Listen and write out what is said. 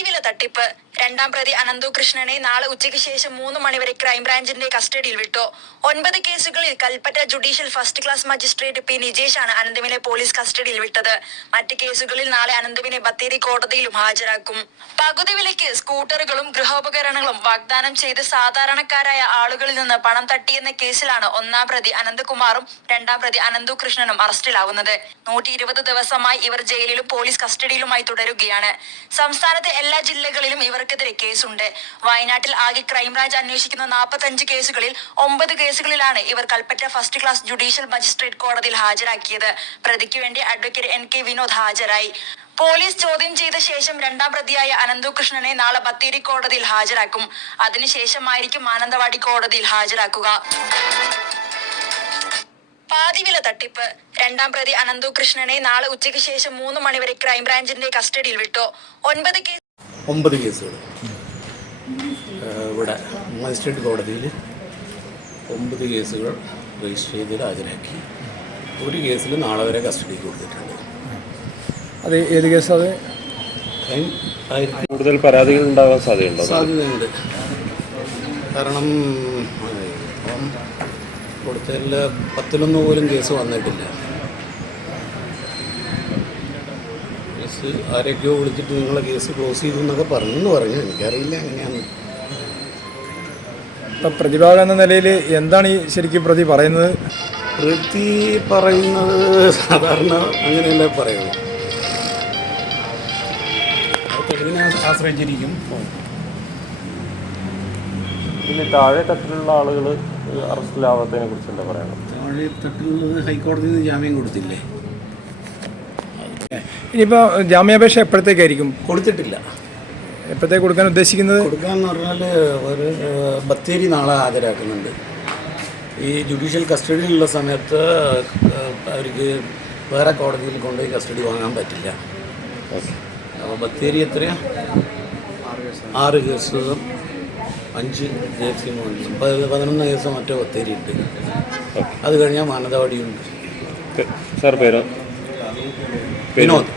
പാതിവില തട്ടിപ്പ്. രണ്ടാം പ്രതി അനന്തു കൃഷ്ണനെ നാളെ ഉച്ചയ്ക്ക് ശേഷം മൂന്ന് മണിവരെ ക്രൈംബ്രാഞ്ചിന്റെ കസ്റ്റഡിയിൽ വിട്ടു. ഒൻപത് കേസുകളിൽ Kalpetta judicial first class magistrate P നിജേഷാണ് അനന്തുവിനെ പോലീസ് കസ്റ്റഡിയിൽ വിട്ടത്. മറ്റ് കേസുകളിൽ നാളെ അനന്തുവിനെ ബത്തേരി കോടതിയിലും ഹാജരാക്കും. പകുതി വിലയ്ക്ക് സ്കൂട്ടറുകളും ഗൃഹോപകരണങ്ങളും വാഗ്ദാനം ചെയ്ത് സാധാരണക്കാരായ ആളുകളിൽ നിന്ന് പണം തട്ടിയെന്ന കേസിലാണ് ഒന്നാം പ്രതി അനന്തകുമാറും രണ്ടാം പ്രതി അനന്തു കൃഷ്ണനും അറസ്റ്റിലാവുന്നത്. നൂറ്റി ദിവസമായി ഇവർ ജയിലിലും പോലീസ് കസ്റ്റഡിയിലുമായി തുടരുകയാണ്. സംസ്ഥാനത്തെ എല്ലാ ജില്ലകളിലും ഇവർക്കെതിരെ കേസുണ്ട്. വയനാട്ടിൽ ആകെ ക്രൈംബ്രാഞ്ച് അന്വേഷിക്കുന്ന നാൽപ്പത്തഞ്ച് കേസുകളിൽ ഒമ്പത് കേസുകളിലാണ് ഇവർ Kalpetta first class judicial magistrate കോടതിയിൽ ഹാജരാക്കിയത്. പ്രതിക്ക് വേണ്ടി അഡ്വക്കേറ്റ് എൻ കെ വിനോദ് ഹാജരായി. പോലീസ് ചോദ്യം ചെയ്ത ശേഷം രണ്ടാം പ്രതിയായ അനന്തു കൃഷ്ണനെ നാളെ ബത്തേരി കോടതിയിൽ ഹാജരാക്കും. അതിനുശേഷമായിരിക്കും മാനന്തവാടി കോടതിയിൽ ഹാജരാക്കുക. പാതിവില തട്ടിപ്പ്. രണ്ടാം പ്രതി അനന്തു കൃഷ്ണനെ നാളെ ഉച്ചയ്ക്ക് ശേഷം മൂന്ന് മണിവരെ ക്രൈംബ്രാഞ്ചിന്റെ കസ്റ്റഡിയിൽ വിട്ടു. ഒൻപത് കേസ് ഒമ്പത് കേസുകൾ. ഇവിടെ മജിസ്ട്രേറ്റ് കോടതിയിൽ ഒമ്പത് കേസുകൾ രജിസ്റ്റർ ചെയ്ത് ഹാജരാക്കി. ഒരു കേസിൽ നാളെ വരെ കസ്റ്റഡി കൊടുത്തിട്ടുണ്ട്. അത് ഏത് കേസാ അത്? കൂടുതൽ പരാതികൾ ഉണ്ടാകാൻ സാധ്യതയുണ്ടോ? സാധ്യതയുണ്ട്. കാരണം കൊടുത്തതിൽ പത്തിലൊന്ന് പോലും കേസ് വന്നിട്ടില്ല. കേസ് ആരൊക്കെയോ വിളിച്ചിട്ട് നിങ്ങളെ കേസ് ക്ലോസ് ചെയ്തു എന്നൊക്കെ പറഞ്ഞു എന്ന് പറഞ്ഞു. എനിക്കറിയില്ല എങ്ങനെയാണെന്ന് ഇപ്പം പ്രതിഭാഗം എന്ന നിലയിൽ എന്താണ് ഈ ശരിക്കും പ്രതി പറയുന്നത്? പ്രതി പറയുന്നത് സാധാരണ അങ്ങനെയല്ലേ പറയുന്നത് തെളിവിനെ ആശ്രയിച്ചിരിക്കും? ഇതിൽ താഴെ തട്ടിലുള്ള ആളുകൾ അറസ്റ്റിലാവാത്തതിനെ കുറിച്ച് എന്താ പറയുന്നത് ഹൈക്കോടതിയിൽ നിന്ന് ജാമ്യം കൊടുത്തില്ലേ? ഇനിയിപ്പോൾ ജാമ്യാപേക്ഷ എപ്പോഴത്തേക്കായിരിക്കും? കൊടുത്തിട്ടില്ല. എപ്പോഴത്തേക്ക് കൊടുക്കാൻ ഉദ്ദേശിക്കുന്നത്? കൊടുക്കാന്ന് പറഞ്ഞാൽ ഒരു ബത്തേരി നാളെ ഹാജരാക്കുന്നുണ്ട്. ഈ ജുഡീഷ്യൽ കസ്റ്റഡിയിലുള്ള സമയത്ത് അവർക്ക് വേറെ കോടതിയിൽ കൊണ്ടുപോയി കസ്റ്റഡി വാങ്ങാൻ പറ്റില്ല. അപ്പോൾ ബത്തേരി എത്രയാണ് ആറ് കേസ്. അഞ്ച് മാക്സിമം ഉണ്ട് പതിനൊന്ന് മറ്റോ ബത്തേരി ഉണ്ട് അത് കഴിഞ്ഞാൽ മാനന്തവാടിയുണ്ട്. സാർ പേരോ? വിനോദ്.